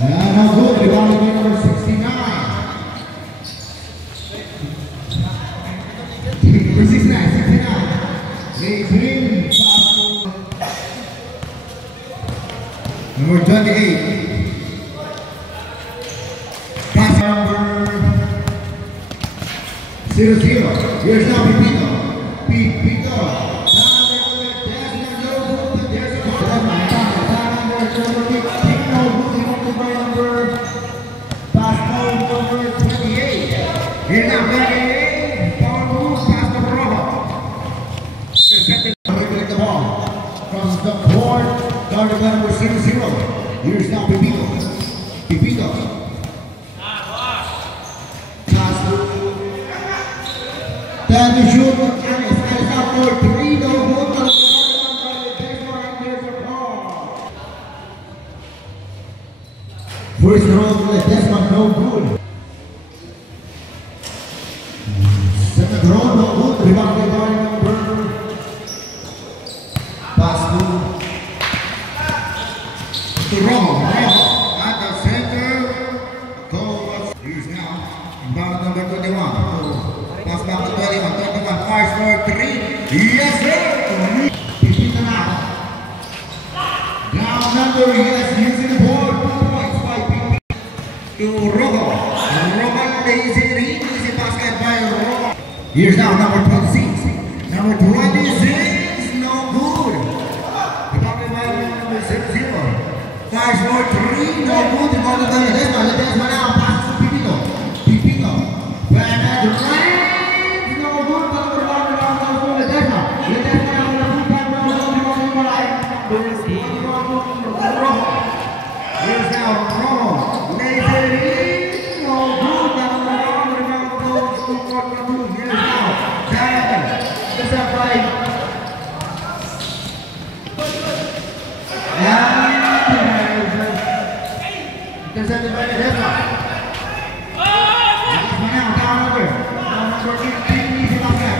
No good. Rebound by number 69. Number 69. Green foul. Number 28. Pass number 0-0. Here's now Pipito. Pipito. Here now, 38. Power move, pass to Rojo. Intercepted. The ball from the court. Guarded by number 0-0. Here's now Pipito. Pipito. Pass through. Then the shoot. Anis out for 3. No good. First roll for the Desmond, no good. Second roll, no good. Rebound by number. Pass to Rojo. At the center. Goal. Here's now. Inbound number 21. Pass back to 21. 21. Fires for 3. Yes, sir. Pipito now. Down number. Yes, using the board. 2 points by Pipito. To Rojo. Rojo easy basket by Rojo. Here's now number 26. Number 26, no good. Rebounded by number 0-0. Fires for 3, no good. Rebounded by Desmond now. Passes to Pipito. Pipito. Back at the right. No good. Rebounded by Desmond. Desmond now. Here's now Rojo. Lazy. No good. Rebound goes to court. Here's now. It's up by intercepted by the Desmond. Desmond now down over. Down number 15, easy basket.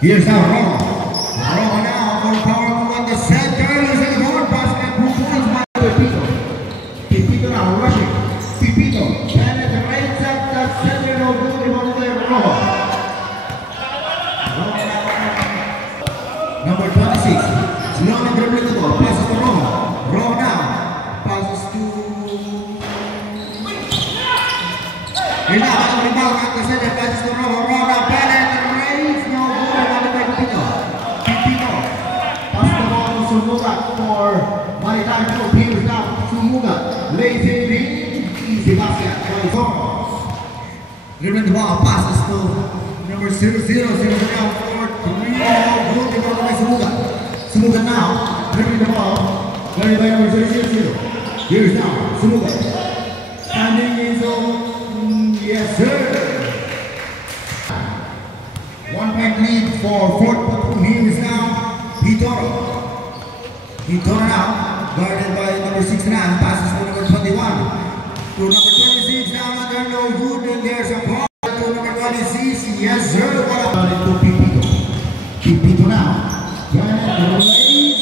Here's now Rojo. Rojo now for power move on the center. He's in the board basket. 2 points by Pipito. Pipito now rushing. Pipito penetrates at the center. No good. Rebounded by Rojo. Number 26. Slowly dribbling the ball. Passes to Rojo. Rojo now. Passes to. Here's now rebound at the center. Passes to Rojo. Rojo now penetrates. No good. Rebounded by Pipito. Pipito. Passes the ball to Sumuga for Maritime Group. Here's now Sumuga. Lazy lead. Easy basket by Torres. Dribbling the ball. Passes to number 0-0. Now for 3. No good. Rebounded by Sumuga. Sumuga now, dribbling the ball, guarded by number 0-0. Here's now, Sumuga. Standing in zone, yes sir. 1 point lead for fourth platoon. Here is now, Vitoro. Vitoro now, guarded by number 69, passes to number 21. To number 26, down under, no good, and there's a ball. To number 26, yes sir. To Pipito. Pipito now. Raise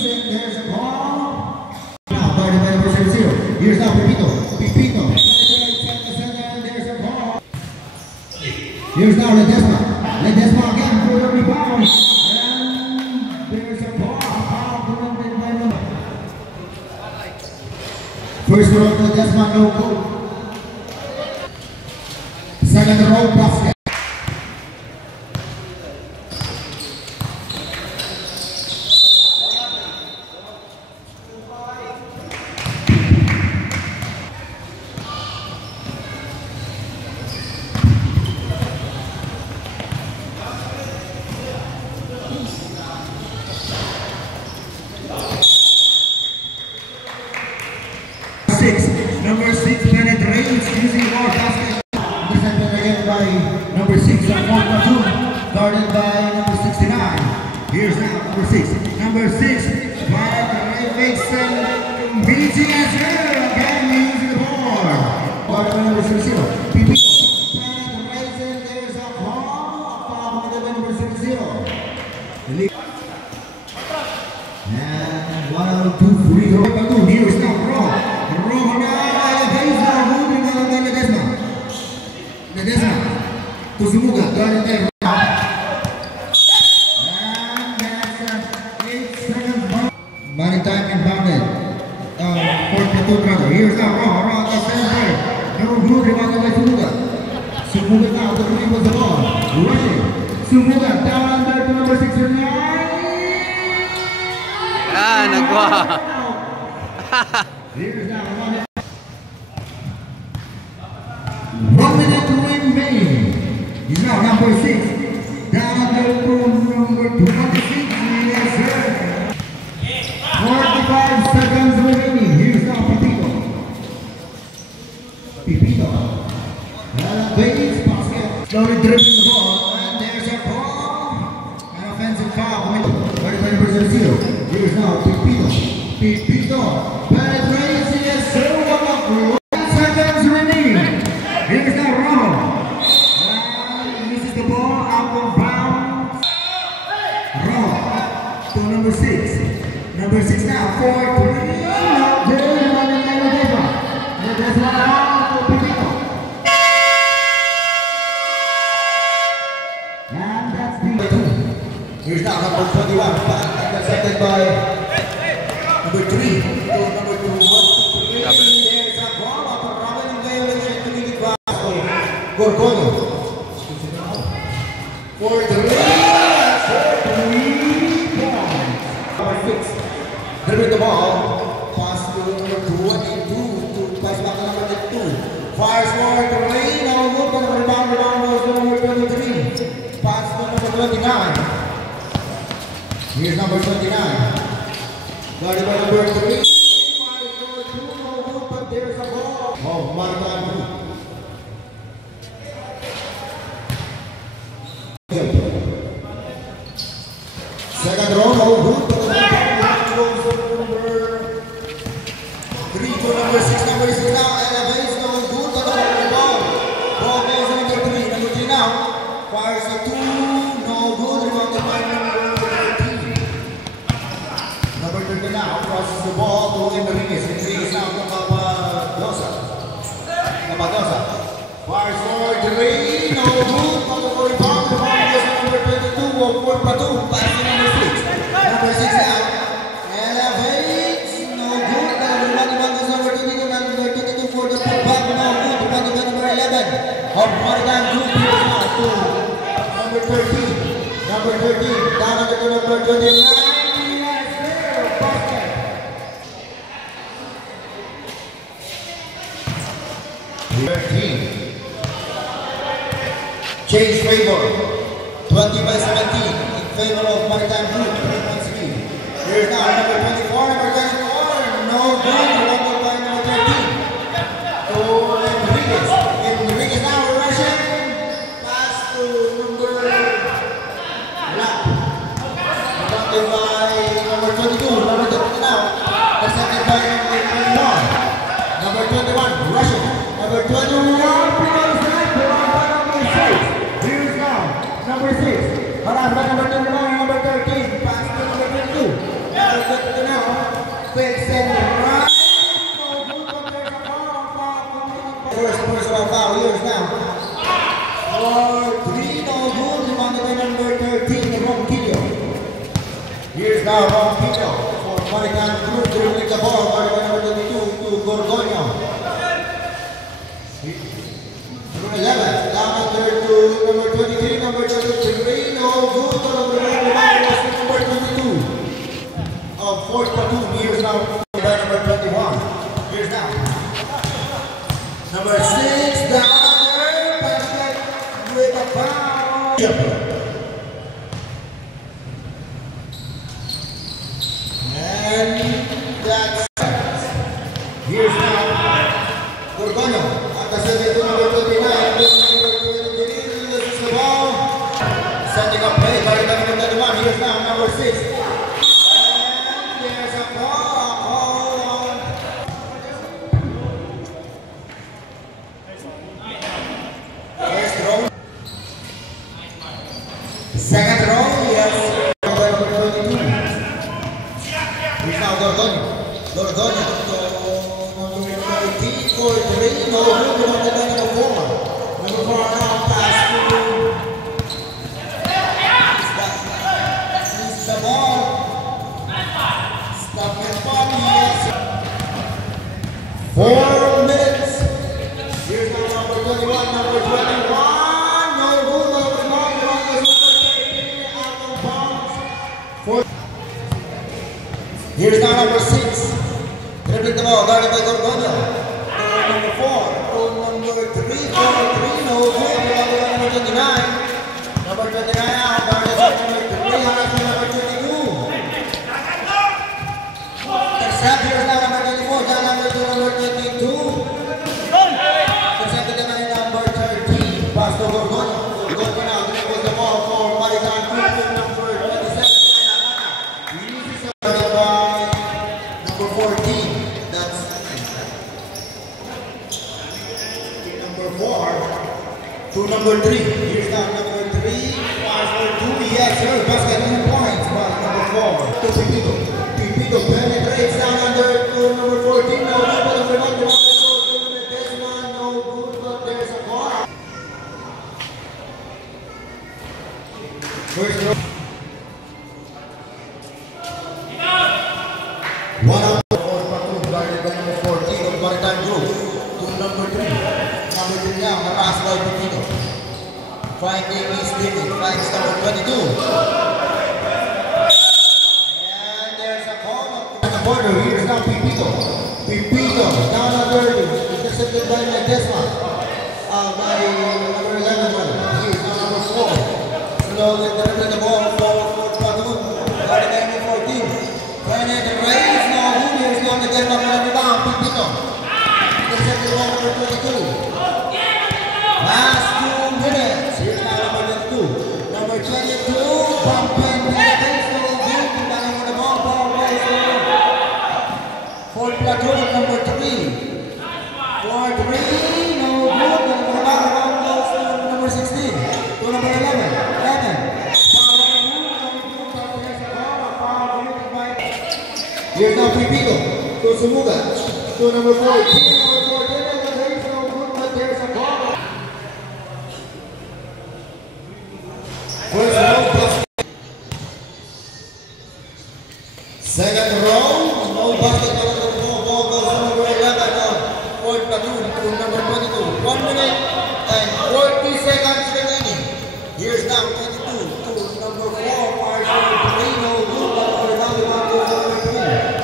and there's a ball. Now guarded by number 0-0. Here's now Pipito. Pipito. There's a ball. Here's now Ledesma. Ledesma again for the rebound. And there's a ball. First row Ledesma, no good. Second row basket. Number 6 penetrates using more basket. Intercepted again by number 6 on 4 platoon, guarded by number 69. Here's now number 6. Number 6 fakes and beating as well. Again using the board. Guarded by number 0-0. Pipito penetrates and there's a ball. Foul by number 0-0. And one 1, 2, 3, number 2. Here is now Rojo. Rojo now, elevates now, moving now by Ledesma. Ledesma to Zumuga, turning there. Maritime inbounded. Fourth platoon runner. Here's now Rojo. Rojo to center. No good, rebounded by Zumuga. Zumuga now to dribble the ball. Rushing. Zumuga down under to number 6. Ah, nagwa. Here's now 1 minute to remain. He's now number 6. Down under to number 26. Yes, sir. 45 seconds remaining. Here's now Pipito. Pipito. Elevates basket. Slowly dribbling the ball. And there's a ball. An offensive foul. 25-0. Here's now Pipito. Pipito. Penetrates. Yes, sir. 1 seconds remaining. Here's now Rojo. And misses the ball out of bounds. Rojo to number 6. Number 6 now, 4-3. Not good. Ledesma out to Pipito. And that's the 2. Here's now number 21. Intercepted by number 3. To number 2. 1, 2, 3. There's a ball out of Robin and violation to the pass. Gorgono. 4-3. Dribbling the ball, pass to number 22, to pass back to number 2. Fires forward to lane, now look on the rebound goes to number 23. Pass to number 29. Here's number 29. Guarded by number 3. Fires forward to no good, but there's a ball. Oh, Maritime Group. Second row, no good, but number 6 now, elevates, no good, but the ball. Ball goes to number 3. Number 3 now, fires a 2, no good, rebounded by number 13. Number 13 now, crosses the ball to Enriquez. Enriquez now to Capadosa. Fires forward 3, no good, but the rebound. The ball goes to number 22, or 4 platoon, pass to number 6. Number 6 now, elevates, no good, but the rebound goes number 22, number 22 for the putback, no good, rebounded by number 11. Of Maritime Group, here's now to number 13. Number 13, down under to number 29. Yes, sir, basket. Change favor, 20-17 in favor of Maritime Group. Here's now number 24, number 24, no good, rebounded by number 13. To Enriquez. Enriquez now rushing, pass to number 11. Rebounded by number 22, number 22 now, intercepted by number 21. Number 21 rushing, number 21. Number 6, harassed by number 21, number 13, pass to number 22. Number 22 now, fix and right. First personal foul, here's now. 4-3, no good, rebounded by number 13, Ronquillo. Here's now Ronquillo for Maritime Group, dribbling the ball, guarded by number 22 to Gorgono. Number 11, down under to number 23, number 23, no good, number 22. Fourth platoon, here's now by number 21. Here's now. Number 6, down under, basket with a foul. And that's here's now Gorgono. Setting to number 29, loses the ball. Setting up play, guarded by number 31. Here's now number 6. And there's a ball. First throw. Gorgonia. Gorgonia to number 13 for 3. No good to number 4. Number 4 now pass to. He's the ball. Stop and pop. Yes. 4 minutes. Here's now number 21. Number 21. No good. Number 13 out of bounds. Here's now number 6. Dribbling the ball, guarded by Gorgonia. Number 4. Number 3. No good. Number 29. Number 29 out. Guarded by number 3. Number 22. Intercept. Here's now number 24. Down number 2. Number 22. Intercepted naman yung number 13. Pass to Gorgonia. Gorgonia now dribbles the ball for Maritan Group. Number 27. Number 14. That's number 4 to number 3. Here's now number 3. Pass for 2. Yes, sir. Basket 2 points. Pass number 4 to Pipito. Pipito penetrates down under to number 14. No good, but number 1 to this one. No good, but there's a ball. First row. One out. Guarded by number 14 of Maritan Group to number 3. Number 3 now, harassed by Pipito. Finding his limit, finds number 22. And there's a call up in the border. Here's now Pipito. Pipito down under, intercepted by Medesma. By number 11 one. Here's now number 4. Slowly dribbling the ball for Platoon. Guarded by number 14. Trying to raise now. Here's now the game of the rebound. Pipito. Intercepted by number 22. Last 2 minutes. Here's now number 22. Number 22. Bumping. Penetrates. No good. Banging on the ball. Ball goes for Platoon. Number 3. 4-3. No good. Ball goes to number 16. To number 11. 11. Here's now Pipito to Sumuga to number 14. Number 14, there is no good, but there's a ball. First row basket. Second row, no basket on the ball. Ball goes to number 11 of Fort Platoon to number 22. 1 minute and 40 seconds remaining. Here's now 22 to number 4. Marshall 3, no good, but for the ball goes to number 2.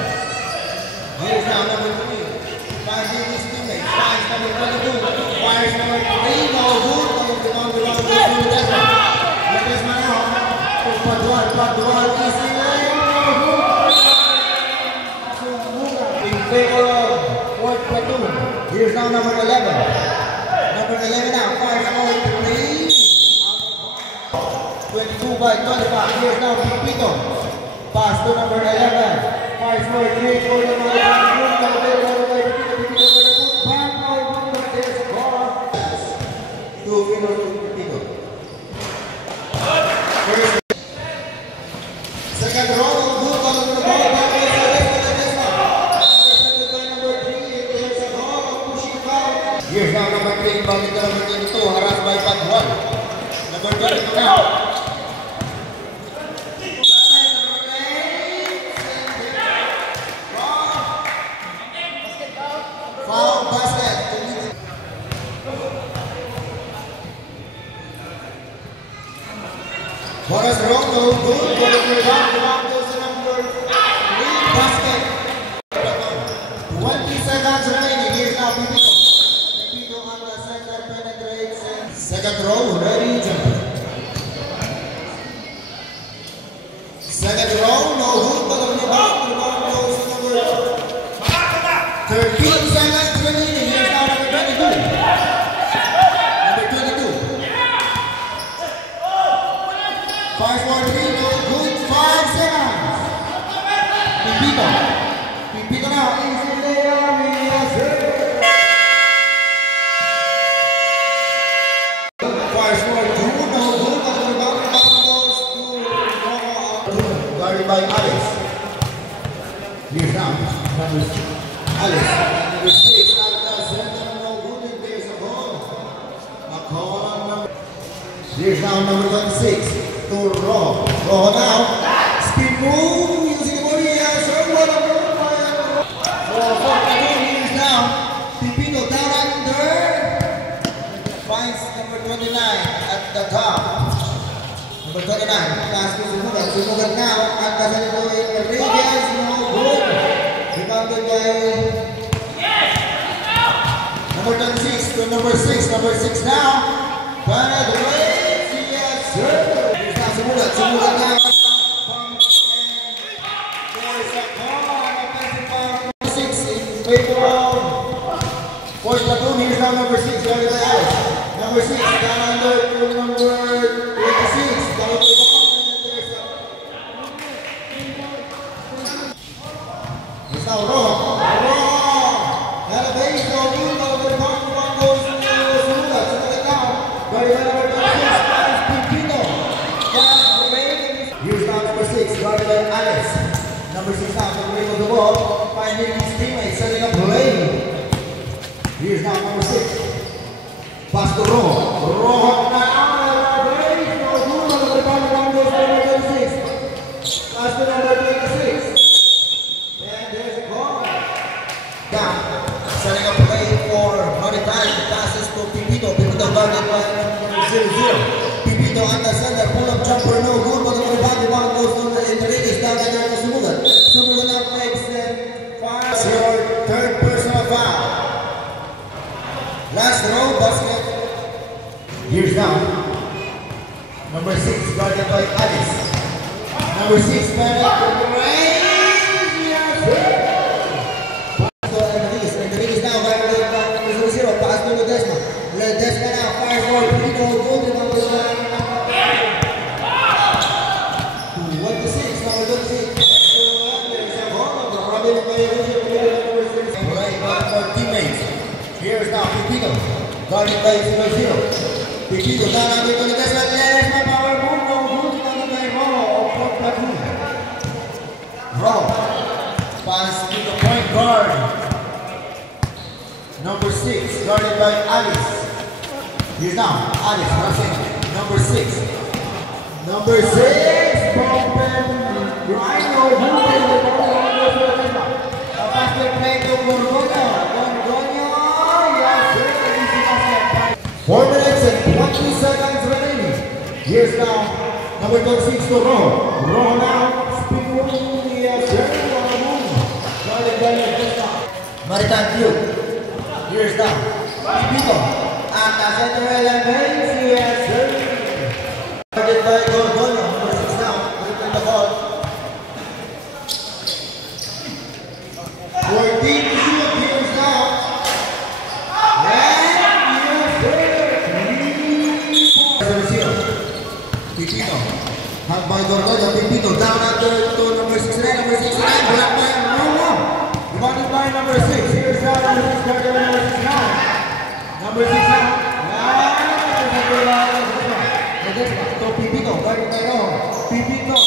Here's now number 3. Finding his teammates. Finds number 22. Fires number 3. No good. But the ball goes to Desma. Desma now. To Paduan. Easy lane. No good. In favor of Fort Platoon. Here's now number 11. Number 11 now. Fires number 3. 22 by 25. Here's now Pipito. Pass to number 11. 5 for 3 for the second row, good on the ball. Here's now number 3, balik to number 22, harassed by Paduan. Number 22 now. Foul basket. What is wrong? No good. Rebound goes to number 3 basket. 20 seconds remaining. Here's now Pipito. Pipito on the center penetrates. Second row, ready, jump. Second row, no good, but on the rebound goes to number 13 seconds remaining. Here's now number 22. Number 22. 5 for 3, no good, 5 seconds. Pipito. Pipito now, easy layup, yes sir. 5 for 2, no good, but the rebound goes to guarded by Alex. Here's now Number 6, Alice. Number 6, at the center, no good, and there's a call. A call on number. Here's now number 26 to Ro. Ro now. Spin move using the body. Serve one of the fire. Here's now. Pipino down under. Finds number 29 at the top. Number 29. Pass to Sumugat. Sumugat now. At the center, Rodriguez. No good. Rebounded by number 26 to number 6. Number 6 now. Bad away. Yes, sir. Here's now Sumugat. Sumugat now. There's a call on offensive foul. Number 6 in favor of fourth platoon. Here's now number 6. Number 6 down under to number 26. Down to now Rojo. At a base, no good, no good. One goes to Sumugat. Sumugat now. Guarded by number 26. Pipino. Here's now number 6. Guarded by Alex. Number 6 now. The break of the ball. Finding his teammates. Setting up play. Here's now number 6. Pass to Rojo. Rojo now. At a base, no good. No good. One goes to number 26. Pass to number 26. Setting up play for Maritain. Passes to Pipito. Pipito guarded by number 0-0. Pipito on the center. Pull up jumper. No good. But the rebound. One goes to the Enriquez. Down there to Sumugat. Sumugat now makes them fires your third personal foul. Last row basket. Here's now. Number 6 guarded by Alice. Number 6 guarded by Ledesma now fires for Pipino. Good number 9. 26, number 26. There's a ball of the Robin play for teammates. Here's now Pipino. Guarded by 0-0. Pipino down under to Ledesma. Ledesma power move. No good. Number 9. Ro. Pass to the point guard. Number 6, guarded by Alice. Here's now Alice rushing. Number 6. Number 6. Bumping. Rhino. A basket play to Gorgonio. Gorgonio. Yes, sir. 4 minutes and 20 seconds remaining. Here's now number 26 to Rojo. Rojo now. Speed move. Yes, sir. Guarded by Maritain View. Here's now Pipino. And the center elements, yes sir. Guarded by Gorgonio. Number 6 now. Return the ball. 14 to shoot. Here's now. And yes sir. 0-0. Pipino. Hug by Gorgonio. Pipino down under to number 69. Number 69. Black man. No. Rebounded by number 6. Here's now number 6. Guarded by number 6 now. Number 6 now. To Pipino. Guarded by Rojo. Pipino.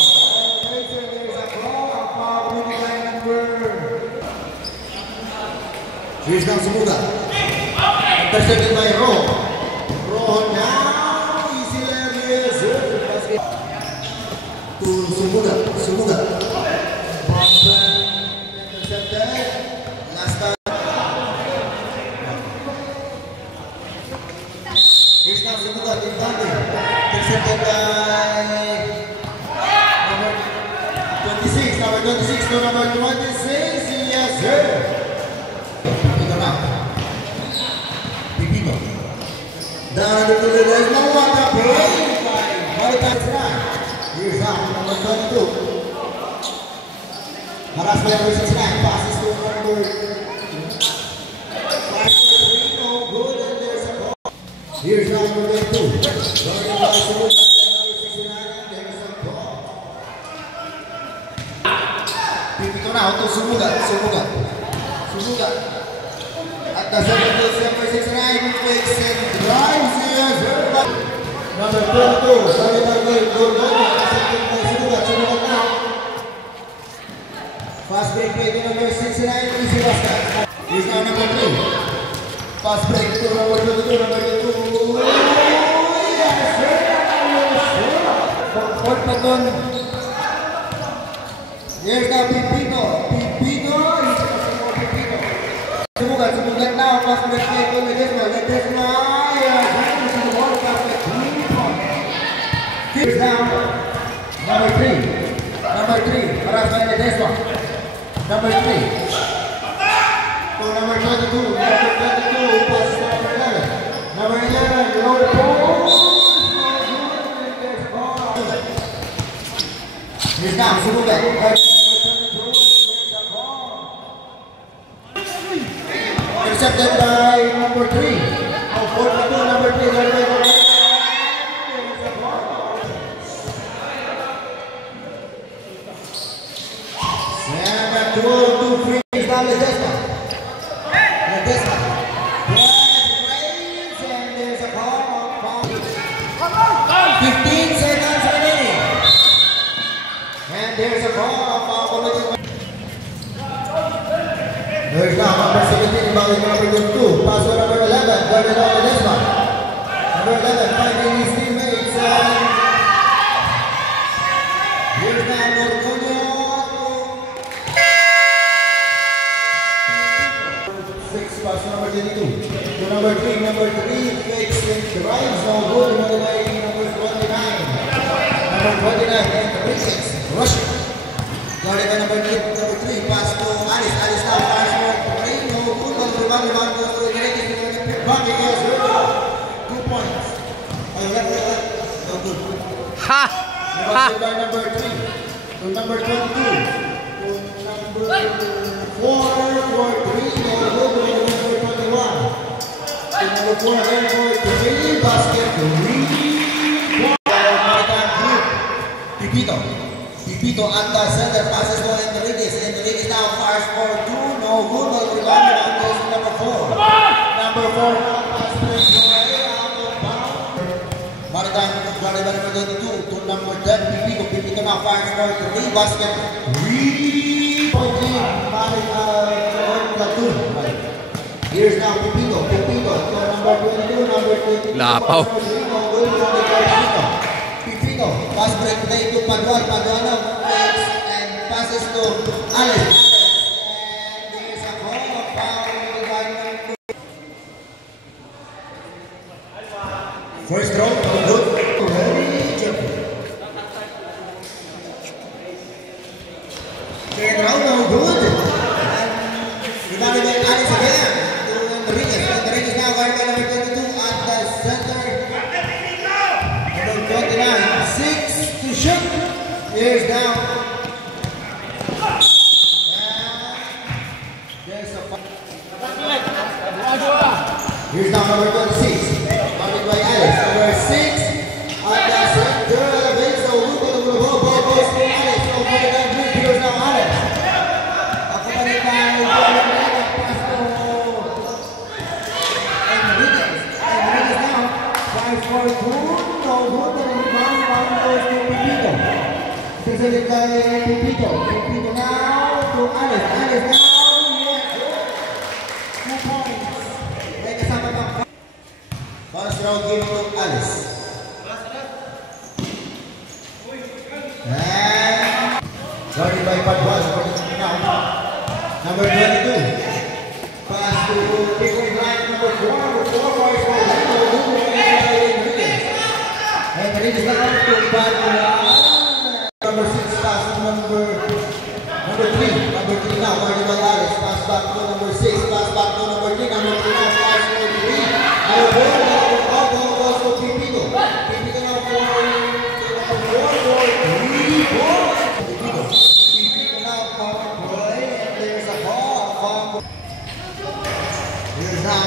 There's a call. A foul committed by number. Here's now Sumugat. Intercepted by Rojo. Rojo now. Easy level. To Sumugat. Sumugat. Intercepted. Last time. Here's now Sumugat in Bandi. Intercepted by number 26. Number 26 to number 26. Yes, sir. Pipino now. Pipino. Down to the left. No one to play by Maritain. Here's now number 22. Harass by number 69. Passes to number 5. No good, and there's a ball. Here's now number 22. Guarded by Sumugat. Number 69, and there's a ball. Pipino now to Sumugat. Sumugat. At the center field, number 69 fakes and drives. Yes, number 22. Guarded by Gorgonio. At the center field, Sumugat now. Fast break play to number 69, easy basket. Here's now number 3. Fast break to number 22, number 22. Yes, sir! Fourth paton. Here's now Pipino. Pipino. Subukan now. Fast break play to Ledesma. Ledesma. Here's now number 3. Number 3. Paras by Ledesma. Number 3. To number 22. Number 22. Pass to number 11. Number 11. Low post. Here's now. Subukan. Intercepted by number 3. Fourth paton, number 3. Ledesma. Ledesma. Raise and there's a call. 15 seconds remaining. And there's a call. There's now number 17 involving number 2. Pass to number 11. Guarded by Ledesma. Number 11 finding his teammates. Here's now Morconio. 6 pass to number 22. To number 3. Number 3 fakes and drives. No good. Another by number 29. Number 29 and 36. Rushing. Guarded by number 3. Pass to Alice. Alice now fires for 3. No good. Rebound goes to Enriquez. Bucket goes. 2 points. No good. Ha! Ha! By number 3. To number 22. To number 4 for 3. No good. Number 21. To number 4 again for 3. Basket 3. Maritime group. Pipito. Pipito at the center passes to Enriquez. Enriquez now fires for 2. No good. Rebound goes to number 4. Number 4 pass break out of bounds. Maritime guarded by number 22 to number 10. Pipito. Pipito now fires for 3. Basket 3. Point lead. Platoon. Here's now Pipito. Pipito to number 22. Number 22. Lapaw. Pipito. Pass break play to Paduan. Paduan now fakes and passes to Alice. And there's a call of foul. First throw, no good. Second throw, no good. Evaluate Alice again to Enriquez. Enriquez now guarded by number 22 at the center. Number 29, 6 to shoot. Here's down. There's a here's down number 26. Guarded by Alice. Number 6 at the center. Elevates the loop of the ball. Ball goes to Alice. So for the group, here's now Alice. Accompanied by pass to Enriquez. Enriquez now. 5 for 2. No good. The rebound goes to Pipito. Presented by Pipito. Pipito now to Alice. Alice now. Yes. 2 points. May kasama pang first round game to Alice. And guarded by Paduan. Number 22. Pass to Pickering line number 4. Number 4 boys for Enriquez. Enriquez now to Paduan. Number 6 pass to number 3. Number 3 now guarded by Alice. Pass back to number 6. Pass back to number 3. Number 3 now pass to 3. Number 4. Ball goes to Pipito. Pipito now for number 4 3 points. Pipito now power play and there's a ball. Here's now.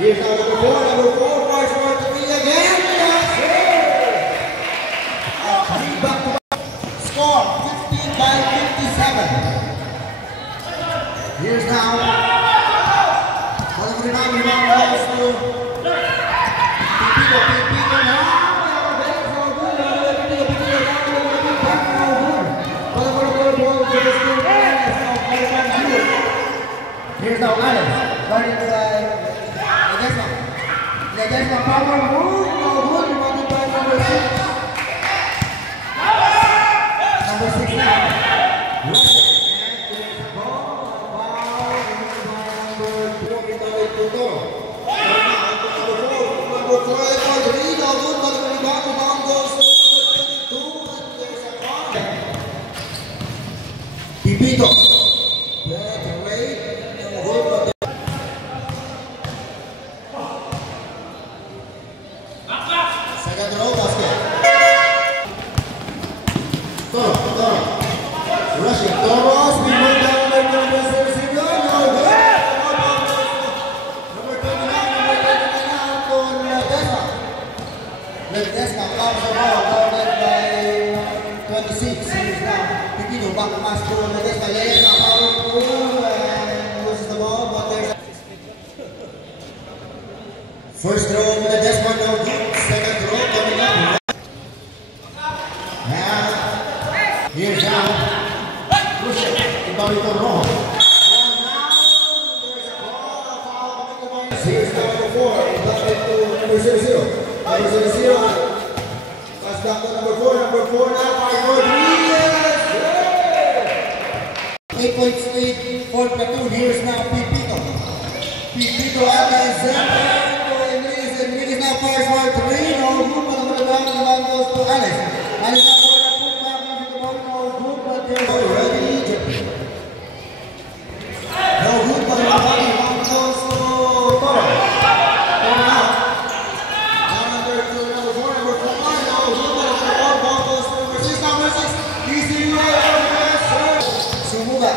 Here's now number 4 fires for 3 again. Yes, sir. A 3 back-to-back. Score 15 by 57. Here's now now Alex. Running to Ledesma power move. No good. Rebounded by number 6. Number 6 now. Rushing. And there's a ball. Foul. Number 4. Number 4. No good. But the rebound goes to number 22. And there's a ball. Pipito. Second row basket. Toro. Rushing. Toros. We move down number 7. No good. Number 29 out to Ledesma. Ledesma comes the ball. Guarded by 26. He's now Pipino back pass to Ledesma. Ledesma power move and loses the ball. But there's first throw of Ledesma, no good. Second throw coming up. And here's now. Crucial. Ibarito Rojo. Here's number 4. Back to number 0-0. Number 0-0. Pass back to number 4. Number 4 now. 8 points lead. Fourth platoon. Here's now Pipito. Pipito at the center. Now fires for 3, no good, but the rebound goes to Alex. Alex now for the putback into the ball, no good, but they're already jumping. No good, but the rebound goes to Toro. Toro now. Number 4, no good, but the ball goes to number 6, easy right, Sumuga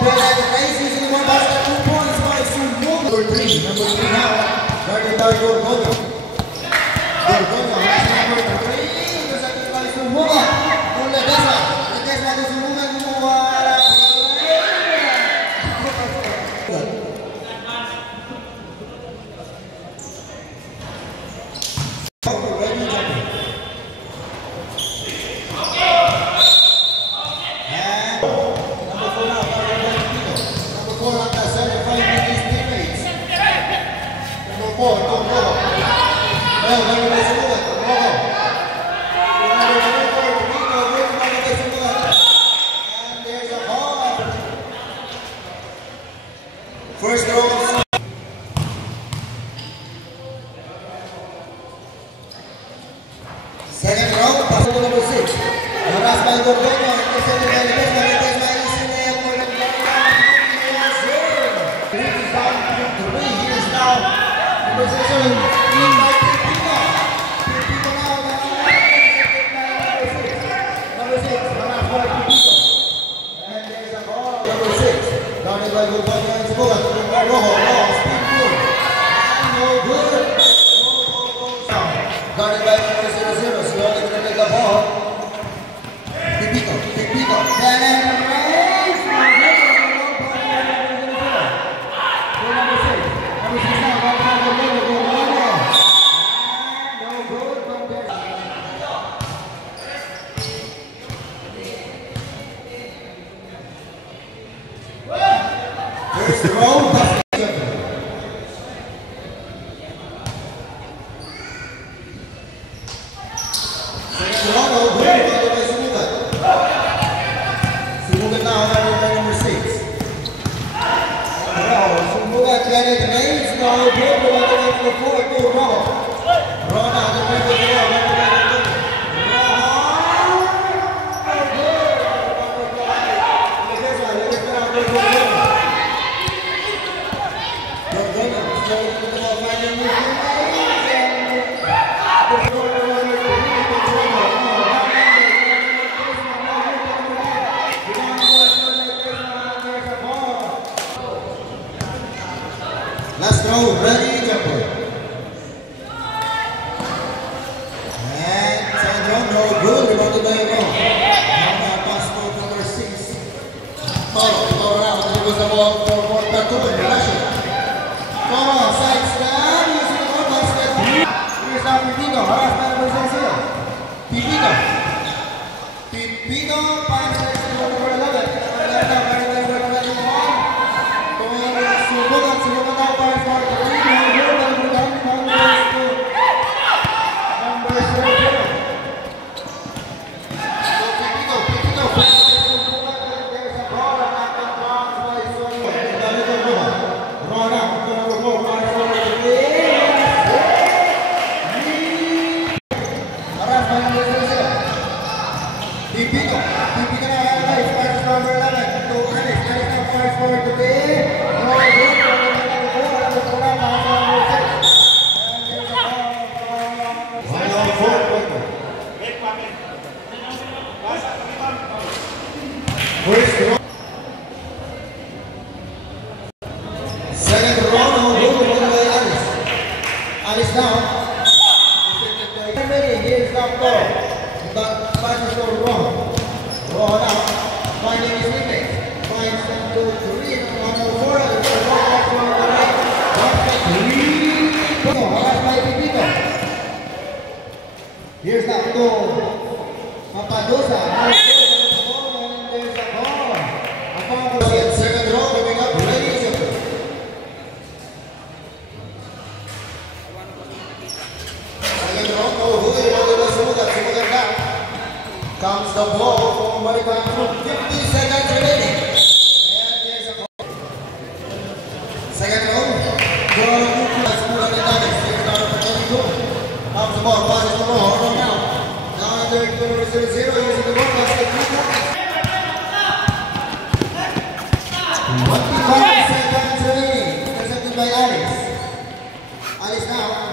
plays at the race, using the one basket, 2 points by Sumuga. Number 3 now. Guarded by Gorgono. Gorgono has number 3. The second by Sumuga. On Ledesma. Ledesma to Sumuga. First throw. Second row, pass to number 6. Harassed by Gorgono, intercepted by Ledesma. Ledesma is in there for the Here's now number 6. Number 6, harassed by Pipito. And there's a ball. Number 6, guarded by Gorgono and Sumuga. Rojo, speed move. No good. Guarded by number 0-0. Slowly going to take the ball. Pipito. Then raise. Number 6. Number 6 now. No good. First row. Last throw, ready, jumper. And Sandro, no good, rebounded by Ron. Now pass to number 6. Toro now, dribbles the ball for Platoon, rushing. Toro, side slam, using the ball basket. Here's now Pipito, harassed by number 6. Pipito, passes to number 11. Number 11, now. Here's now Toro. But passes to Rohan. Rohan now. Finding his teammates. Finds them to 3 on the 4. Back to the right. Here's now to Papadosa. There's a ball. Second row coming up. Ready to go. Comes the ball from Maribang, 50 seconds remaining. And there's a ball. Second row. Comes the ball, passes the ball, now. Now they're 0-0 using the ball. That's the 3 points. 25 seconds remaining. Intercepted by Alice. Alice now.